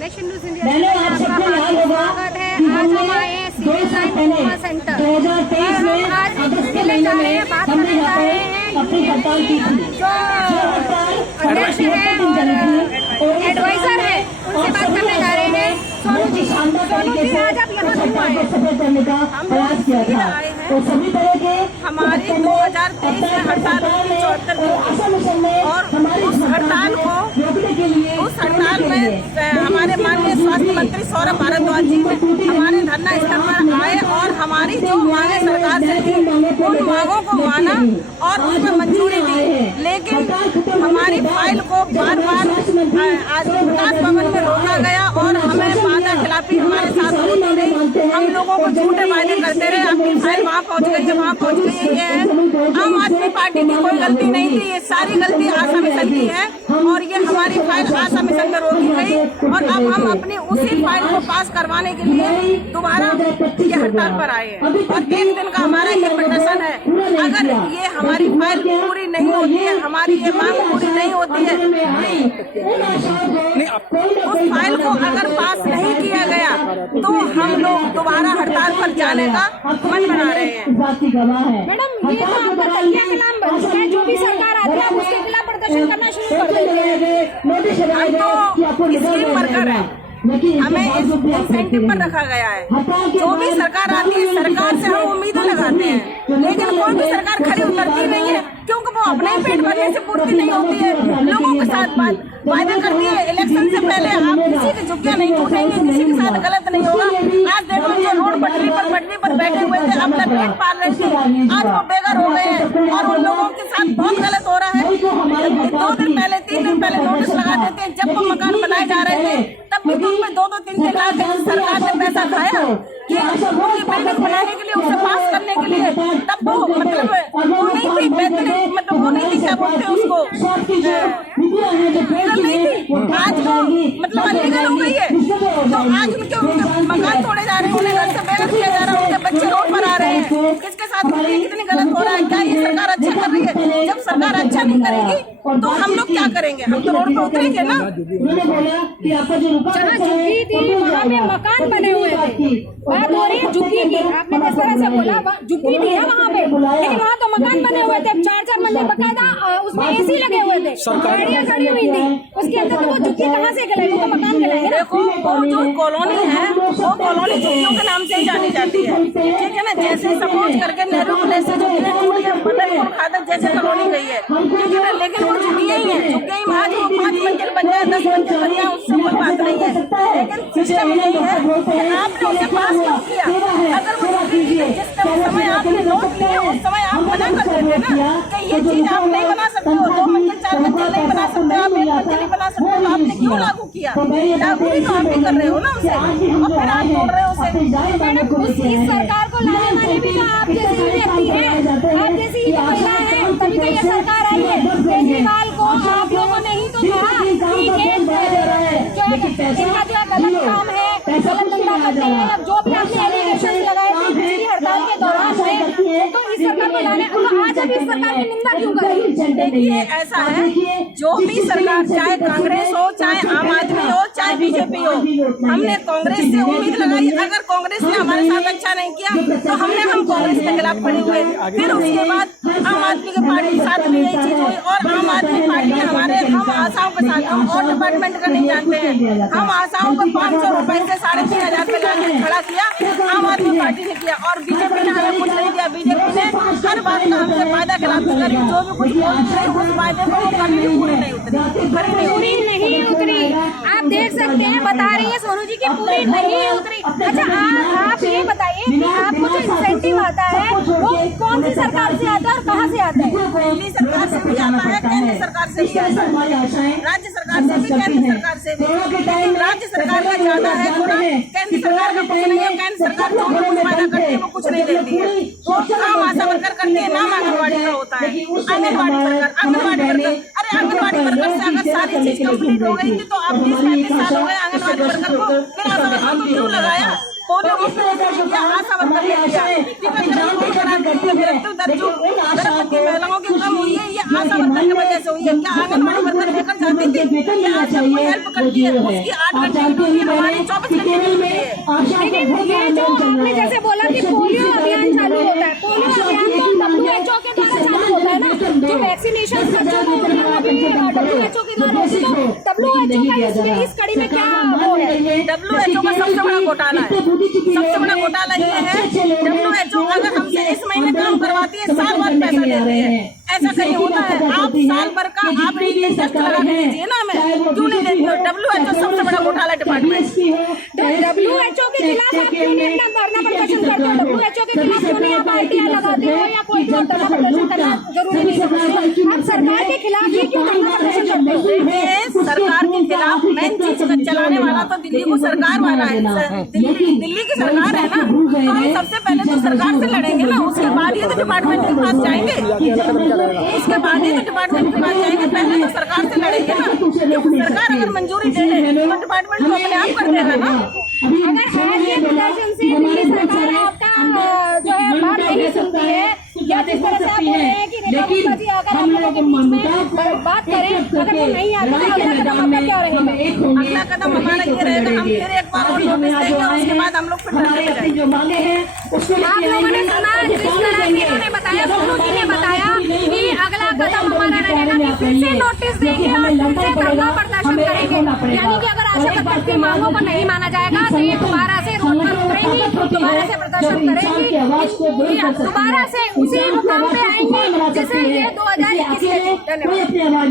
Nation news India में आपका हार्दिक स्वागत है। आज हम आए हैं सिविल लाइन ट्रॉमा सेंटर और हम आज मिलने जा रहे हैं, बात करने जा रहे हैं जो अध्यक्ष है, एडवाइजर है, उनसे बात करने जा रहे हैं। सोनू जी, आज आप यहाँ क्यों आए? हम आए हैं, हमारी 2023 में हड़ताल होगी 74 दिन और उस हड़ताल में हमारे माननीय स्वास्थ्य मंत्री सौरभ भारद्वाज जी हमारे धरना स्थल पर आए और हमारी जो मांगे सरकार से थी उन मांगों को माना और उसमें मंजूरी दी, लेकिन हमारी फाइल को बार बार आज विकास भवन में रोका गया और हमें वादा खिलाफी हमारे साथ होती रही। हम लोगों को झूठे वादे करते रहे, आपकी फाइल वहाँ पहुँच गई है, वहाँ पहुँच गई है। ये है आम आदमी पार्टी की कोई गलती नहीं थी, ये सारी गलती आशा मिशन की है और ये हमारी फाइल आशा मिशन में रोकी गई और अब हम अपनी उसी फाइल को पास करवाने के लिए दोबारा ये हड़ताल पर आए हैं और 1 दिन का हमारा ये प्रदर्शन है। अगर ये हमारी फाइल पूरी नहीं होती है, हमारी ये मांग पूरी नहीं होती है, उस फाइल को अगर पास नहीं किया गया तो हम लोग दोबारा हड़ताल पर जाने का मन बना रहे हैं। मैडम, ये तो आपका तकिया के नाम बन चुका है, जो भी सरकार आती है आप उसके खिलाफ प्रदर्शन करना शुरू कर देते हैं। हम तो स्कीम वर्कर है, हमें इस इंसेंटिव पर रखा गया है। जो भी सरकार आती है सरकार से हम उम्मीदें लगाते हैं, लेकिन कोई भी सरकार खड़ी उतरती नहीं है क्योंकि वो अपने ही पेट भरने से पूर्ति नहीं होती है। लोगों के साथ वायदे करती है, इलेक्शन से पहले आप किसी की झुग्गियां नहीं टूटेंगे, किसी के साथ गलत नहीं होगा। आज देखो जो रोड पटरी पर बैठे हुए थे, अपना पेट पाल रहे थे, आज वो बेघर हो गए हैं और उन लोगों के साथ बहुत गलत हो रहा है। 2 दिन पहले 3 दिन पहले नोटिस लगा देते हैं, जब वो मकान बनाए जा रहे थे तब भी उनमें 2-3 लाख सरकार ने पैसा खाया कि उनकी बिल्डिंग बनाने के लिए, उसे पास करने के लिए। तब वो मतलब वो नहीं थी वैतनिक, मतलब वो नहीं थी, क्या बोलते हैं उसको, लीगल नहीं थी। आज वो मतलब अनलीगल हो गई है, तो आज उनके मकान तोड़े जा रहे हैं, उन्हें घर से बेघर किया जा रहा है, उनके बच्चे रोड पर आ रहे हैं। किसके साथ कितनी गलत हो रहा है? क्या ये सरकार अच्छा कर रही है? जब सरकार अच्छा नहीं करेगी तो हम लोग क्या करेंगे? हम तो रोड पर उतरेंगे ना। जहाँ झुग्गी थी वहाँ पे मकान बने हुए थे, बात हो रही है झुग्गी की। आपने जिस तरह से बोला झुग्गी थी है वहाँ पे, लेकिन वहाँ तो मकान बने हुए थे, 4-4 मंजिल बकायदा, उसमें एसी लगे हुए थे, गाड़ियाँ खड़ी हुई थी, उसके अंदर तो वो झुग्गी कहाँ से गलाई? वो तो मकान गलाएंगे। देखो वो जो कॉलोनी है वो कॉलोनी झुग्गियों के नाम से ही जानी जाती है, ठीक है ना। जैसे सपोज करके नेहरू प्लेस से जो खादक जैसे कॉलोनी गई है, ठीक है ना, लेकिन वो झुग्गियाँ ही है, झुग्गियाँ ही आज वो 5 मंजिल बन जाए, 10 मंजिल बन जाए, उससे कोई बात नहीं है। लेकिन सिस्टम नहीं है कि आपने उसे पास क्यों किया? अगर वो जिस समय आपने नोट लिए उस समय आप मना कर देते ना कि ये चीज आप नहीं बना सकते हो, 2 मंजिल 4 मंजिल नहीं बना सकते, आप 1 मंजिल नहीं बना सकते, तो आपने क्यों लागू किया? लागू भी तो आप ही कर रहे हो ना उसे, और फिर आप बोल रहे हो उसे। मैडम, इस सरकार को लाने वाले भी तो आप जैसी ही व्यक्ति है, आप जैसी ही महिला है, तभी तो ये सरकार आई है। केजरीवाल को आप लोगों ने ही तो कहा कि इनका जो गलत काम है, गलत धंधा करते हैं, जो भी आपने एलिगेशन लगाए थे पिछली हड़ताल के दौरान में, तो इस सरकार को लाने, तो आज अभी इस सरकार की निंदा क्यों करें? देखिए ऐसा है, जो भी सरकार, चाहे कांग्रेस हो, चाहे आम आदमी हो, चाहे बीजेपी हो, हमने कांग्रेस से उम्मीद लगाई। अगर कांग्रेस ने हमारे साथ अच्छा नहीं किया तो हम कांग्रेस के खिलाफ खड़े हुए, फिर उसके बाद आम आदमी के पार्टी के साथ भी यही चीज हुई और आम आदमी पार्टी ने हम आशाओं के साथ, हम और डिपार्टमेंट का नहीं जानते हैं, हम आशाओं को 500 रुपए से 3,500 पे लाके खड़ा किया, आम आदमी पार्टी ने किया और बीजेपी ने हमें कुछ नहीं दिया। बीजेपी ने हर बात का हमसे वायदा खिलाफी करी, जो भी कुछ बोलते हैं उस वायदे को कभी भी पूरी नहीं उतरी। आप देख सकते हैं, बता रही है सोनू जी की पूरी नहीं उतरी। अच्छा, आप ये बताइए कि आपको जो इंसेंटिव आता है वो कौन सी सरकार से आता है और कहाँ से आता है? दिल्ली सरकार से भी आता है, केंद्र सरकार से भी आता है, राज्य सरकार से भी, केंद्र सरकार से भी, लेकिन राज्य सरकार का ज्यादा है थोड़ा, केंद्र सरकार का कुछ नहीं है। केंद्र सरकार जो भी कुछ वायदा करती है वो कुछ नहीं देती है, वो काम आशा वर्कर करती है, नाम आंगनबाड़ी का होता है। आंगनबाड़ी वर्कर, अरे आंगनबाड़ी वर्कर से अगर सारी चीज कंप्लीट हो गई थी तो अब 30-35 साल हो गए आंगनबाड़ी वर्कर को, फिर आशा वर्कर को क्यों लगाया? पोलियो मुक्त किया, आशा वर्कर ने किया, गर्भवती महिलाओं की कम हुई है, ये आशा वर्कर की वजह से हुई है। क्या आंगनबाड़ी वर्कर लेकर जाती थी, क्या सबको हेल्प करती है, उसकी 8 घंटे की ड्यूटी हमारी 24 घंटे की ड्यूटी है। लेकिन ये जो आपने जैसे बोला कि पोलियो अभियान चालू होता है, पोलियो अभियान तो WHO के द्वारा चालू होता है ना, जो वैक्सीनेशन WHO के द्वारा होती है, तो WHO का इस कड़ी में क्या वो है? WHO का सबसे बड़ा घोटाला है, सबसे बड़ा घोटाला ये है, WHO अगर हमसे इस महीने काम करवाती है, साल बाद पैसा देते हैं, ऐसा कहीं होता है? आप साल भर का आप टेस्ट लगा के दीजिए ना, हमें क्यों नहीं देती हो? WHO सबसे बड़ा घोटाला डिपार्टमेंट। तो WHO के खिलाफ आप क्यों नहीं अपना धरना प्रदर्शन करते हो? WHO के खिलाफ क्यों नहीं आप आरटीआई लगाते हो या कोई भी धरना प्रदर्शन करना जरूरी नहीं समझते? आप सरकार के खिलाफ ही क्यों धरना प्रदर्शन करते हो? सरकार के खिलाफ मेन चीज चलाने वाला तो दिल्ली को सरकार वाला है, दिल्ली की सरकार है ना, तो हम सबसे पहले तो सरकार से लड़ेंगे ना, उसके बाद ही तो डिपार्टमेंट के पास जाएंगे, उसके बाद ही तो डिपार्टमेंट के पास जाएंगे, पहले तो सरकार से लड़ेंगे ना। सरकार अगर मंजूरी दे दे तो डिपार्टमेंट तो अपने आप कर देगा ना। अगर आज ये प्रदर्शन से दिल्ली सरकार आपका जो है बात नहीं सुनती है, या जिस तरह से आप बोल रहे हैं कि रेखा गुप्ता जी अगर हम लोगों के बीच में बात करें, अगर वो नहीं आती तो अगला कदम आपका क्या रहेगा? अगला कदम हमारा ये रहेगा, हम फिर एक बार और नोटिस देंगे, उसके बाद हम लोग फिर धरने पे जाएंगे। आप लोगों ने सुना जिस तरह की इन्होंने बताया, सोनू जी ने बताया कि अगला कदम हमारा रहेगा कि फिर से नोटिस देंगे और फिर से धरना प्रदर्शन करेंगे। यानी कि अगर आशा वर्कर की मांगों को नहीं माना जाएगा तो ये दोबारा से रोड पर उतरेंगी, दोबारा से प्रदर्शन करेंगी, दोबारा से उसी मुकाम पे आएंगे जैसे ये 2021 में। धन्यवाद।